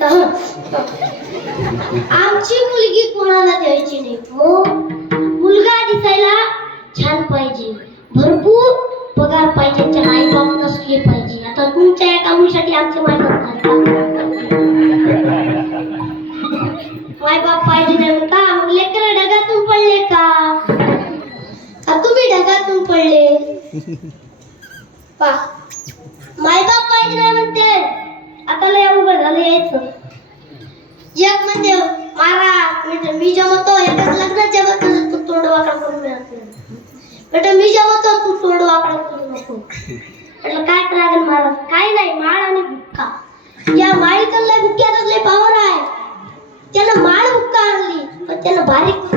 का आमची मुलगी कोणाला द्यायची नाही हो? मुलगा दिसायला छान पाहिजे. भरपूर पगार पाहिजे त्याचे आई बाप नसले पाहिजे. आता तुमच्या एका मुलीसाठी आमचे माय बाप माय बाप पाहिजे नाही म्हणता मग लेकर ढगातून पडले का? का तुम्ही ढगातून पडले? पा. अवघड एक म्हणजे मारा म्हणजे मी जमतो एकच लग्नाच्या बद्दल तू तोंड वाकडा करून मिळत नाही बेटा मी जमतो तू तोंड वाकडा करू नको म्हटलं काय करायला महाराज काय नाही माळ आणि बुक्का. या माळीचं लय बुक्क्यातच लय पावर आहे. त्यानं माळ बुक्का आणली पण त्यानं बारीक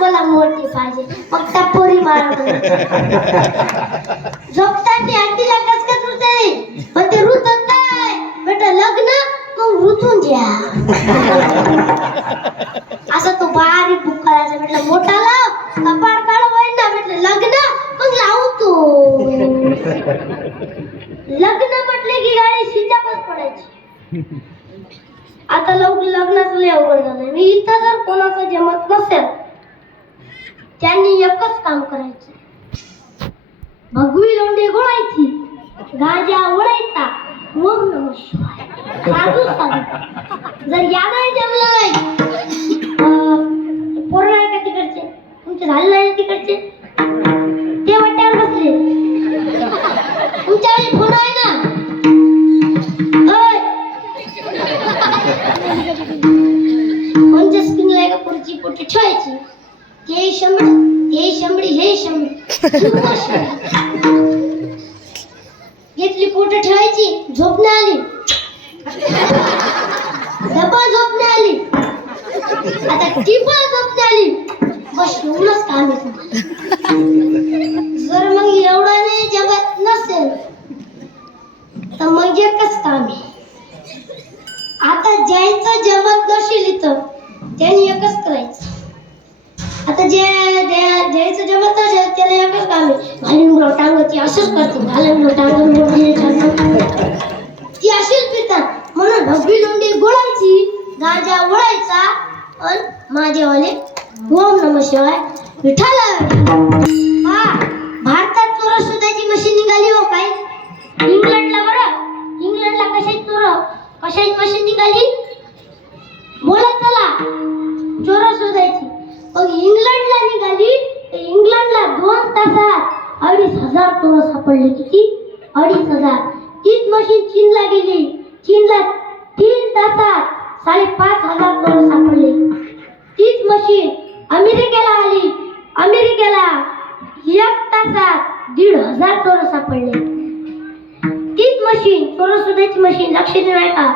मला मोठी पाहिजे. मग टपोरी माळ झोपताना आंटीला कसकस होते पण ते रुतत नाही. बेटा लग्न मग रुतून द्या असं तो बारीक बुक करायचा म्हटलं मोठा लाव कपाळ काढ होईल ना म्हटलं लग्न मग लावू तो. लग्न म्हटले की गाडी शिजापच पडायची. आता लवकर लग्नाचं लय अवघड झालंय. मी इथं जर कोणाचं जमत नसेल त्यांनी एकच काम करायचं. भगवी लोंढे गोळायची गाजा ओळायचा ओम नम शिवाय साधू साधू जर यालाही जमलं नाही पोरं आहे का तिकडचे? तुमचे झाले नाही तिकडचे? ते वाट्यावर बसले. तुमच्या वेळी फोन आहे ना? होय. स्किन स्क्रीनला एका पुढची पोटी ठेवायची? हे शंभर हे शंभरी हे शंभरी. घेतली पोट ठेवायची झोप नाही आली. डबल झोप नाही आली. आता टिपा झोप नाही आली. बस एवढंच काम जर मग एवढं नाही जगात नसेल तर मग एकच काम आहे. आता ज्याचं जमत नसेल इथं त्यांनी एकच करायचं. म्हणजे जे जे- जमत असेल त्याला एकच काम आहे घालून टांगती असंच करते. घालून टांगून ती अशीच पितात. म्हणून डबी लोंडी गोळायची गाजा ओळायचा आणि माझेवाले ओम नम शिवाय विठाला हा भारतात चोर शोधायची मशीन निघाली हो काय इंग्लंडला बरं. इंग्लंडला कशाची चोर कशाची मशीन निघाली? अडीच हजार चोर सापडले. किती? अडीच हजार. तीच मशीन चीनला गेली. चीनला तीन तासात साडेपाच हजार चोर सापडले. तीच मशीन अमेरिकेला आली. अमेरिकेला एक तासात दीड हजार चोर सापडले. तीच मशीन चोर शोधायची मशीन लक्ष देऊ का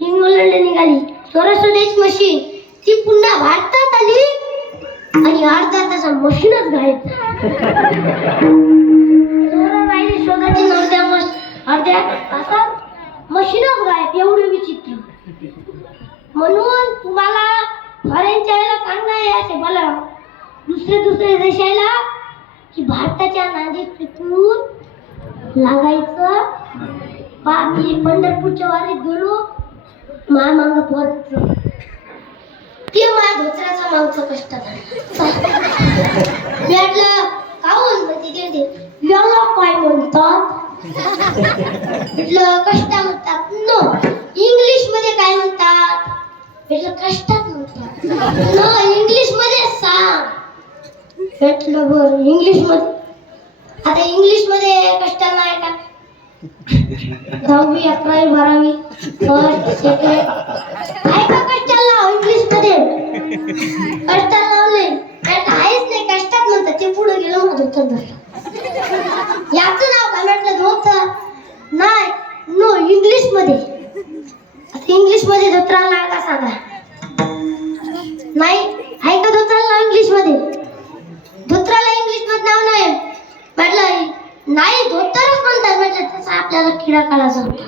इंग्लंडला निघाली. चोर शोधायची मशीन ती पुन्हा भारतात आली. आणि अर्धा तासा मशीनच गायब चोर शोधाची नव्हत्या अर्ध्या तासात मशीनच गायब एवढं विचित्र. म्हणून तुम्हाला फॉरेनच्या याला सांगणार असे मला दुसरे दुसरे देशाला की भारताच्या नांदीत पिकून लागायचं. बा मी पंढरपूरच्या वारीत गेलो मामांग मांग ते माझ्या धोत्रा मागचं कष्ट झालं. का म्हटलं तिथे म्हणते याला काय म्हणतात? म्हटलं कष्ट म्हणतात. नो इंग्लिशमध्ये काय म्हणतात? म्हटलं कष्टात म्हणतात. नो इंग्लिशमध्ये सांग. म्हटलं बर इंग्लिशमध्ये आता इंग्लिशमध्ये कष्ट नाही का? दहावी अकरावी बारावी फर्स्ट सेकंड काय का कष्टाला इंग्लिशमध्ये कष्टाला लावले नाही तर आहेच नाही कष्टात म्हणतात ते पुढे गेलो मग धोतर धरलं याचं नाव काय म्हटलं धोतर नाही नो इंग्लिशमध्ये आता इंग्लिशमध्ये धोत्राला नाव का सांगा नाही आहे का धोत्राला नाव इंग्लिशमध्ये धोत्राला इंग्लिशमध्ये नाव नाही म्हटलं नाही धोतरच म्हणतात. म्हटलं तसं आपल्याला किडा काढायचा होता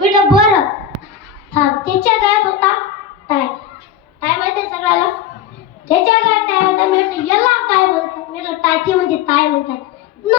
म्हटलं बरं. हा त्याच्या गायब होता. टाय टाय माहिती आहे सगळ्याला? त्याच्या गायब टाय होता. मी म्हटलं याला काय म्हणतात? मी म्हटलं टाकी म्हणजे ताय म्हणतात.